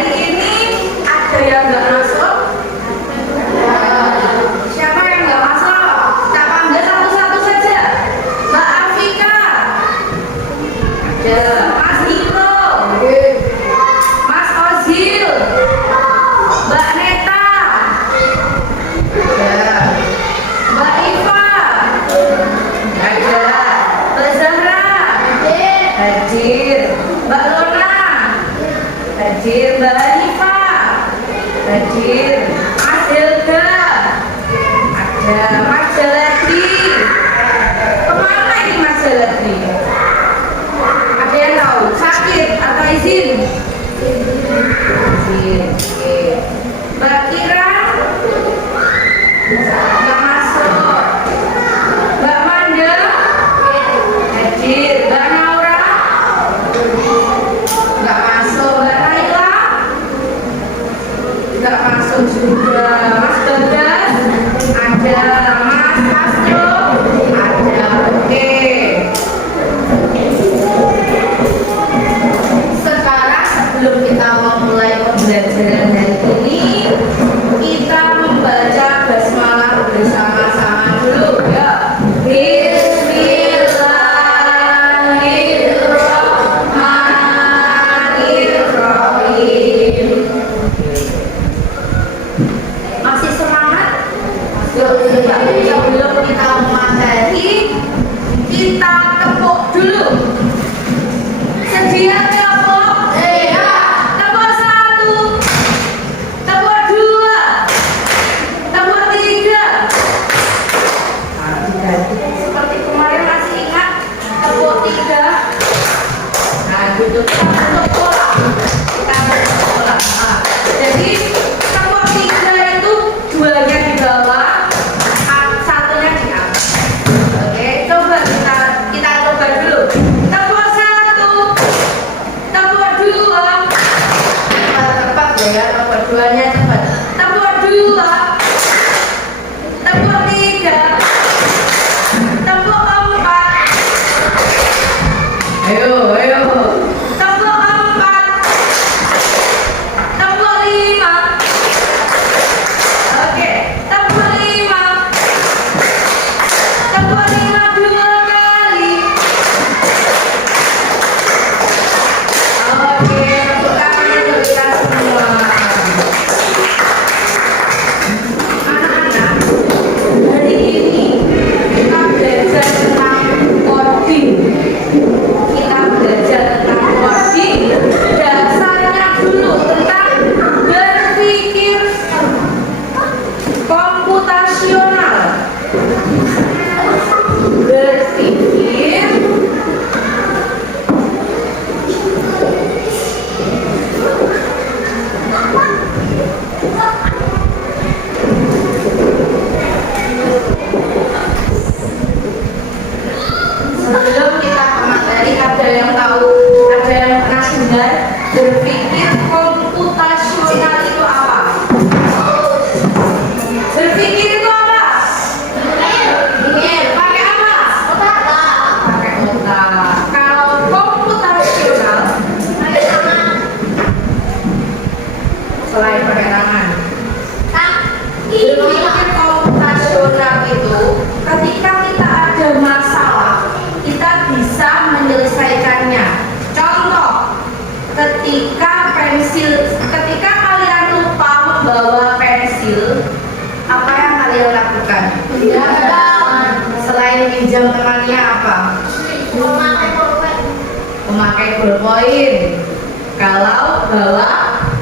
hari ini ada yang nggak masuk? Siapa yang nggak masuk? Kita panggil satu-satu saja. Mbak Afika, ada. Mas Hito, Mas Ozil, Mbak Neta, ada. Mbak Iva, ada. Mbak Zahra, hadir. Mbak Lona, hadir. Mbak Hanifah, hadir. Mas Helga, ada. Mas Jaladi, kemana ini Mas Jaladi? Ada yang tahu? Sakit atau izin? Izin. Oke. Mbak Kira, nggak masuk. Mbak Manda, hadir. Mbak Naura, nggak masuk. Mbak Naila, nggak masuk juga. Mas Bagas, ada. Mas Castro, ada. Oke. Sekarang sebelum kita memulai pembelajaran hari ini, kita membaca basmalah bersama-sama dulu ya. Bismillahirrahmanirrahim. Masih semangat? Sebelum kita materi, kita tepuk dulu. Sedia tepuk? Iya. Tepuk 1, tepuk 2, tepuk 3. Seperti kemarin masih ingat tepuk 3. Nah, gitu kita bentuk pola. Kita bentuk pola. Nah, jadi tepuk 3 itu 2-nya di bawah, satunya di atas. Oke, coba kita coba dulu. Tepuk 1, tepuk 2. Cepat ya, tepuk 2-nya cepat. Tepuk 2, tepuk 3, tepuk 4. Ayo. Tepuk 4, tepuk 5. Oke, tepuk 5. Tepuk 5 2 kali. Oke, tepuk tangan untuk kita semua. Anak-anak, hari ini kita belajar tentang coding. Kita belajar tentang coding. Dasarnya dulu tentang berpikir komputasional. Berpikir sebelum kita ke materi, ada yang tahu, ada yang pernah dengar berpikir komputasional itu apa? Berpikir itu apa? Pikir. Pakai apa? Otak. Pakai otak. Kalau komputasional, pakai tangan. Selain pakai tangan. Berpikir komputasional itu ketika kita ada masalah, kita bisa menyelesaikannya. Contoh, ketika kalian lupa membawa pensil, apa yang kalian lakukan? Selain pinjam temannya apa? Memakai ballpoint. Kalau bawa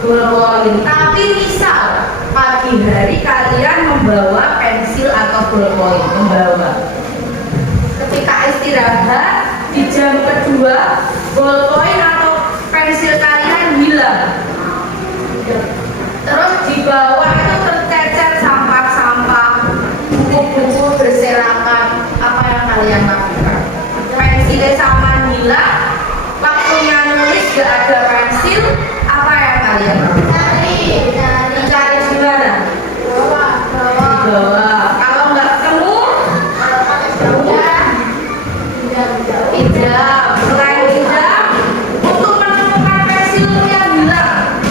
ballpoint, tapi misal pagi hari kalian membawa pensil atau ballpoint, ketika istirahat di jam kedua, ballpoint atau pensil kalian hilang. Terus di bawah itu tercecer sampah-sampah, buku-buku berserakan. Apa yang kalian lakukan? Pensilnya sama hilang, waktunya nulis gak ada pensil. Apa yang kalian lakukan? Cari di mana? Di bawah. Kalau nggak ketemu, pinjam. Selain pinjam, untuk menemukan pensil yang hilang,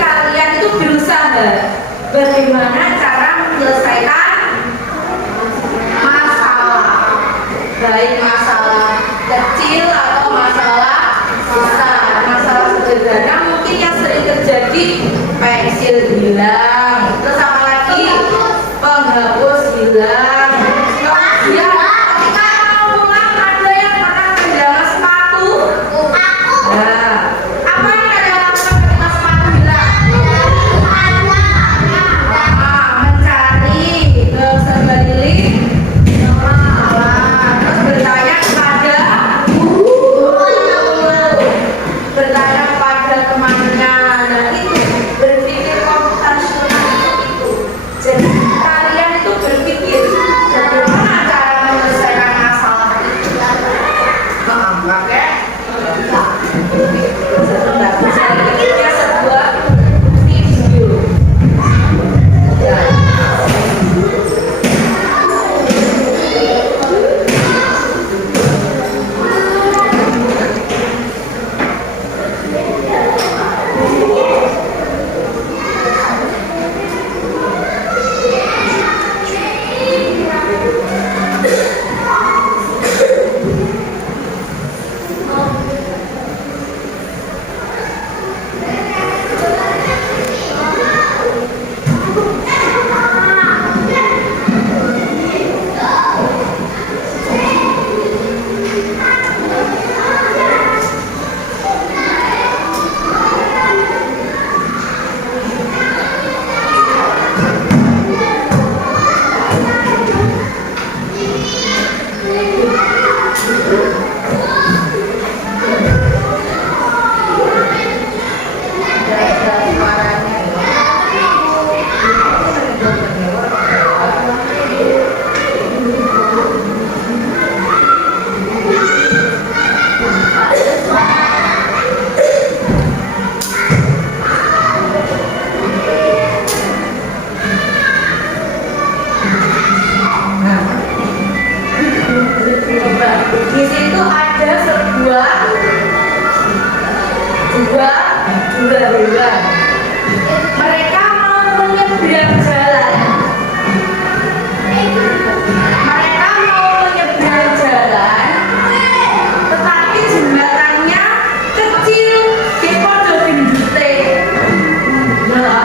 kalian itu berusaha bagaimana cara menyelesaikan masalah, baik masalah kecil atau masalah besar. Masalah sederhana mungkin yang sering terjadi pensil hilang, terus apa lagi, penghapus hilang. Kemudian ketika mau pulang ada yang pernah kehilangan sepatu. Nah, apa yang kalian lakukan ketika sepatu hilang? Mencari ke sekeliling, terus bertanya kepada guru, bertanya kepada temannya. Nah itu berpikir komputasional itu. Jadi kalian itu berpikir bagaimana cara menyelesaikan masalah itu. Pakai berpikirnya sebuah video. Di situ ada sebuah dua hewan. Mereka mau menyeberang jalan. Tetapi jembatannya kecil, di pojok gendute. Nah,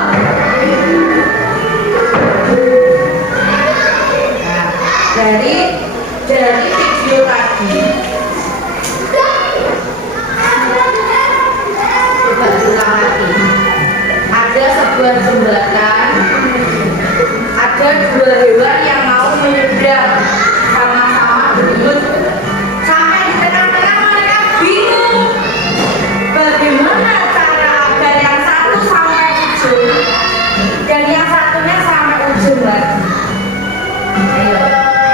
dari video tadi coba ulang lagi. Ada sebuah jembatan, ada dua hewan yang mau menyeberang, sama-sama berebut. Sampai di tengah-tengah mereka bingung bagaimana cara agar yang satu sampai ujung dan yang satunya sampai ujung lagi. Ayo,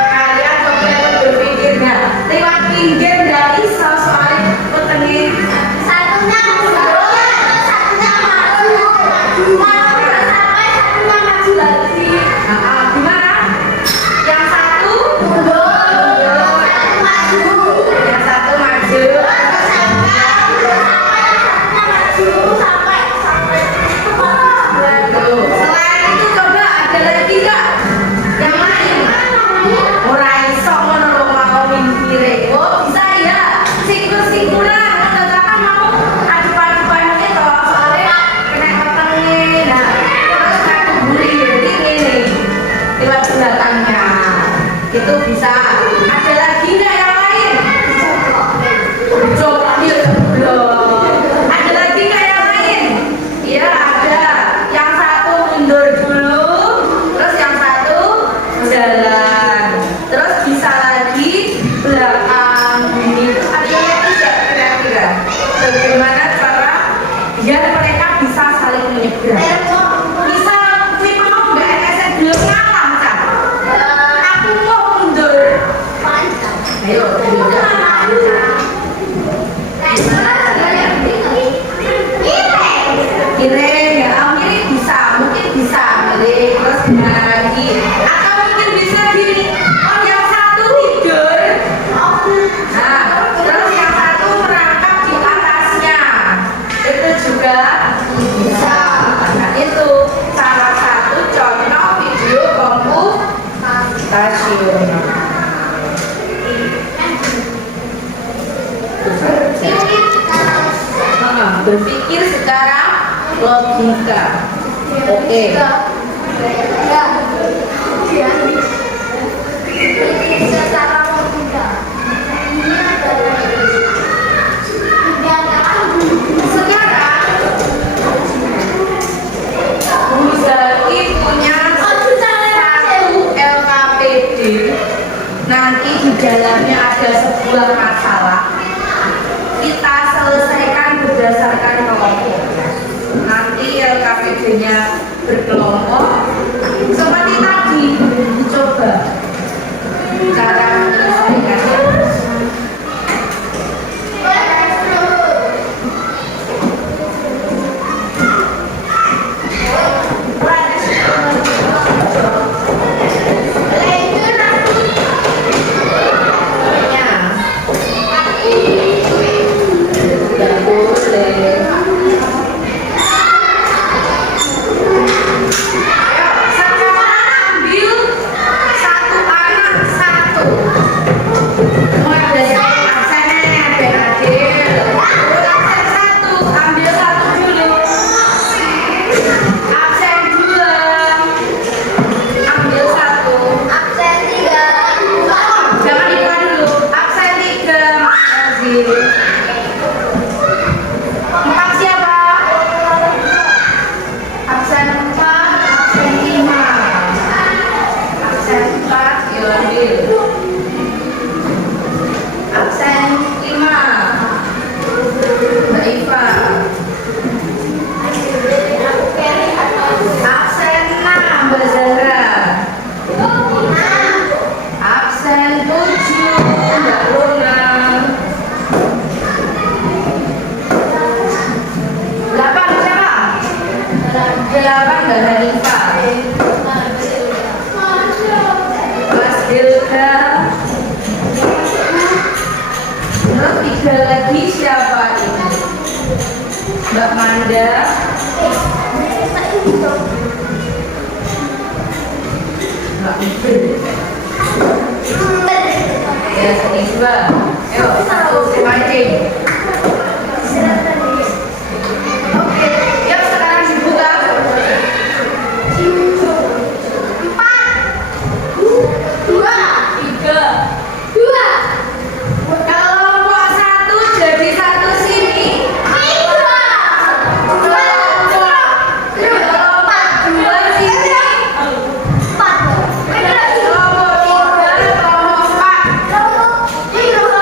kalian coba berpikirnya lewat pinggir dari soalnya petani satunya maju lagi. Gimana? Yang satu yang satu maju sampai selain itu coba ada lagi nggak yang lain? Ora iso ngono lho mau minggire. Oh, bisa ya. Singkur-singkuran katakan mau adu-aduan itu soalnya kena wetenge. Nah, terus satu buri jadi ngene. Lewat jembatannya. Itu bisa. Ada lagi enggak yang lain? Coba dia belum. Ada lagi enggak yang lain? Iya, ada. Yang satu mundur dulu, terus yang satu jalan. Terus bisa lagi belakang ini. Ada lagi tidak kira-kira bagaimana cara biar mereka bisa saling menyeberang? Bisa, ini mau nggak saya belum ngalah kan? Aku mau mundur. Logika. Oke. Bu Zaki punya satu LKPD. Nanti di dalamnya ada sebuah masalah. Kita selesaikan berdasarkan kelompok. Nanti LKPD-nya berkelompok. Seperti tadi, coba cara menyelesaikannya. Tiga lagi siapa ini? Mbak Manda. Mbak Ibu. Ya, kedua. Ayo, satu, mancing. Oke, yuk sekarang dibuka. 4, 2, 3, 2. Kelompok 1 jadi 1 sini. Kelompok 2 sini. Kelompok 3, kelompok 4.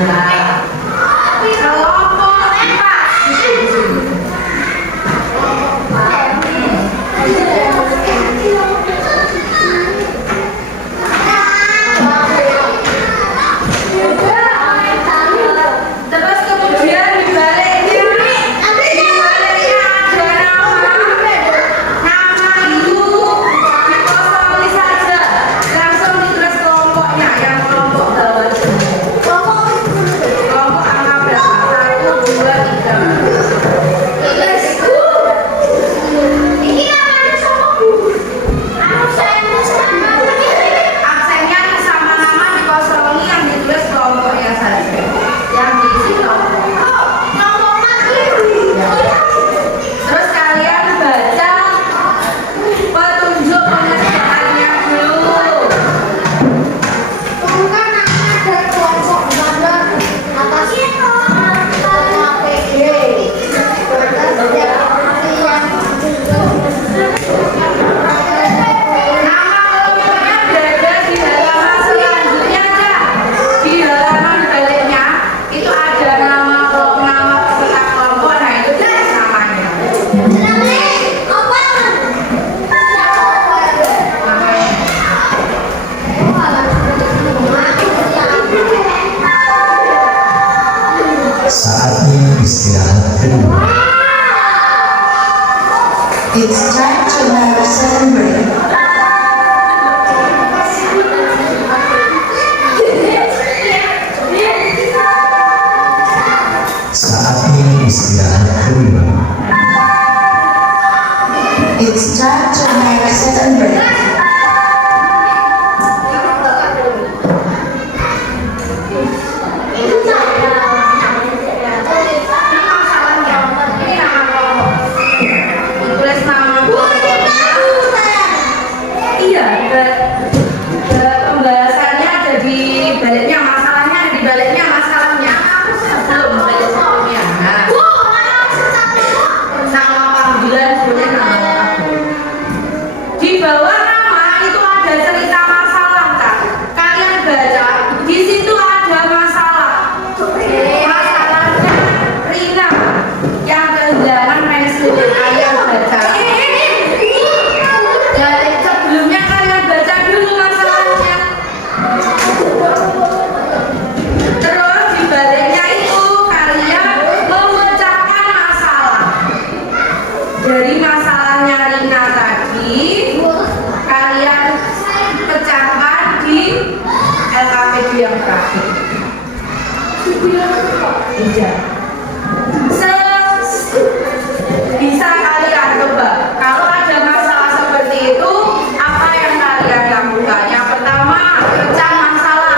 Nah, kelompok 4. Terus kemudian dibaliknya ada nama itu dikosongi saja, langsung ditulis kelompoknya, yang kelompok bawah sini. Kelompok angka berapa? 1, 2, 3. Absennya sama nama dikosongi, yang ditulis kelompoknya saja, yang diisi kelompok. Terus kalian baca petunjuk pengerjaannya dulu. Nama kelompoknya berada di halaman selanjutnya aja. Di halaman baliknya itu ada nama peserta kelompok, nah itu tulis namanya. Saatnya istirahat kedua. It's time to have a second break. Saatnya istirahat kedua. It's time to have a second break. Ditulis nama kelompoknya. Iya, pembahasannya ada di baliknya, masalahnya ada di baliknya, masalahnya sebelum balik sebelumnya. Nah, nama panggilan sebelumnya nama. Di bawah nama itu ada cerita masalah, Kak. Kalian baca, di situ ada masalah. Masalahnya Rina yang kehilangan pensil. Kalian baca. Dari sebelumnya kalian baca dulu masalahnya. Terus di baliknya itu kalian memecahkan masalah. Dari masalahnya Rina tadi, kalian pecahkan di LKPD yang terakhir. Iya. Bisa kalian coba. Kalau ada masalah seperti itu, apa yang kalian lakukan? Yang pertama, pecah masalah.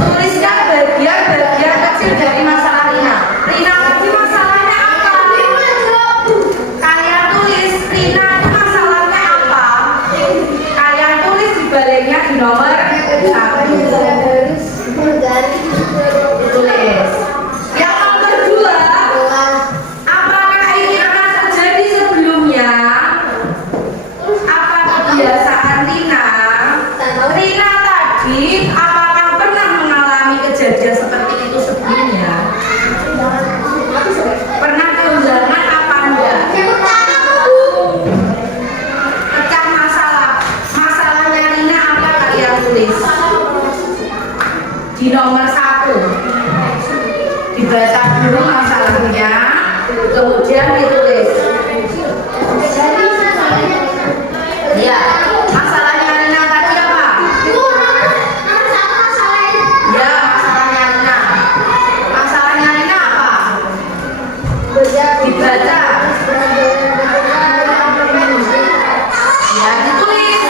Tuliskan bagian-bagian kecil dari masalah Rina. Rina tadi masalahnya apa? Kalian tulis Rina itu masalahnya apa? Kalian tulis di baliknya di nomor 1. Tulis. Yang nomor 2, apakah ini pernah terjadi sebelumnya? Apa kebiasaan Rina? Rina tadi apakah pernah mengalami kejadian seperti itu sebelumnya? Pernah kehilangan apa enggak? Pecah masalah. Masalahnya Rina apa kalian tulis? Di nomor 1. Dibaca dulu masalahnya, kemudian ditulis. Ya, masalahnya Rina tadi apa? Ya, masalahnya Rina. Masalahnya Rina apa? Dibaca. Ya, ditulis.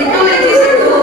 Ditulis di situ.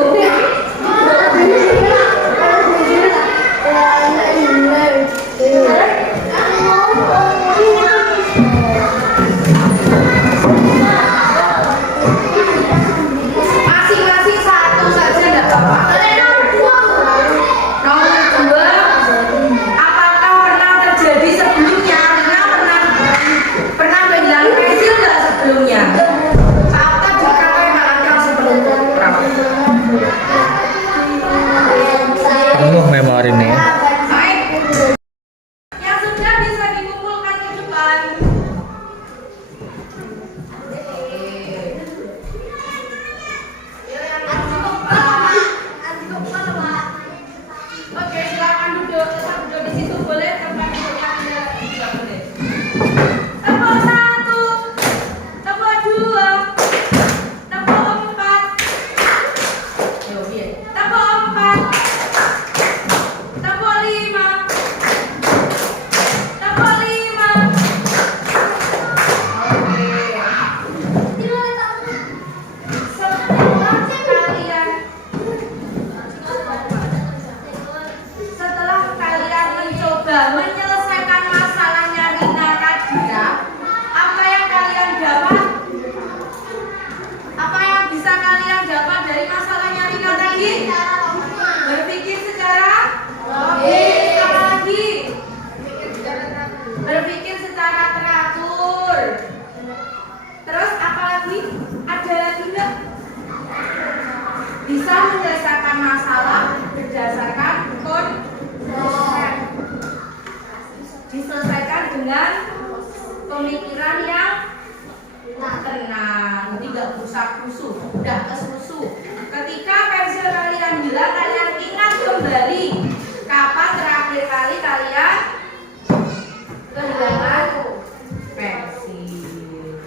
dengan pemikiran yang tenang, tidak kusah-kusuh, tidak kesusu. Ketika pensil kalian hilang, kalian ingat kembali kapan terakhir kali kalian kehilangan pensil.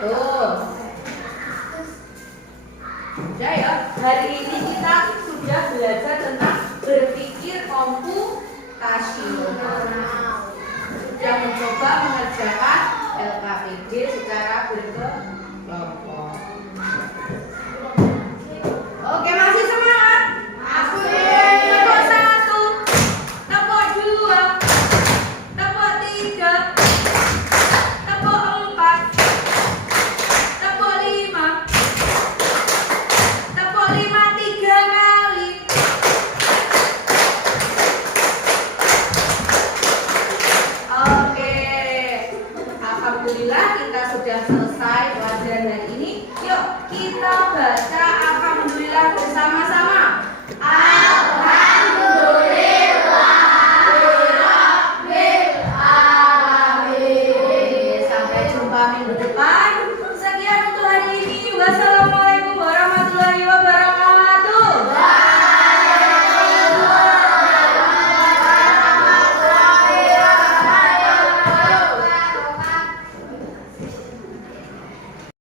Betul. Sudah ya, hari ini kita sudah belajar tentang berpikir komputasional. Sudah mencoba mengerjakan LKPD secara berkelompok.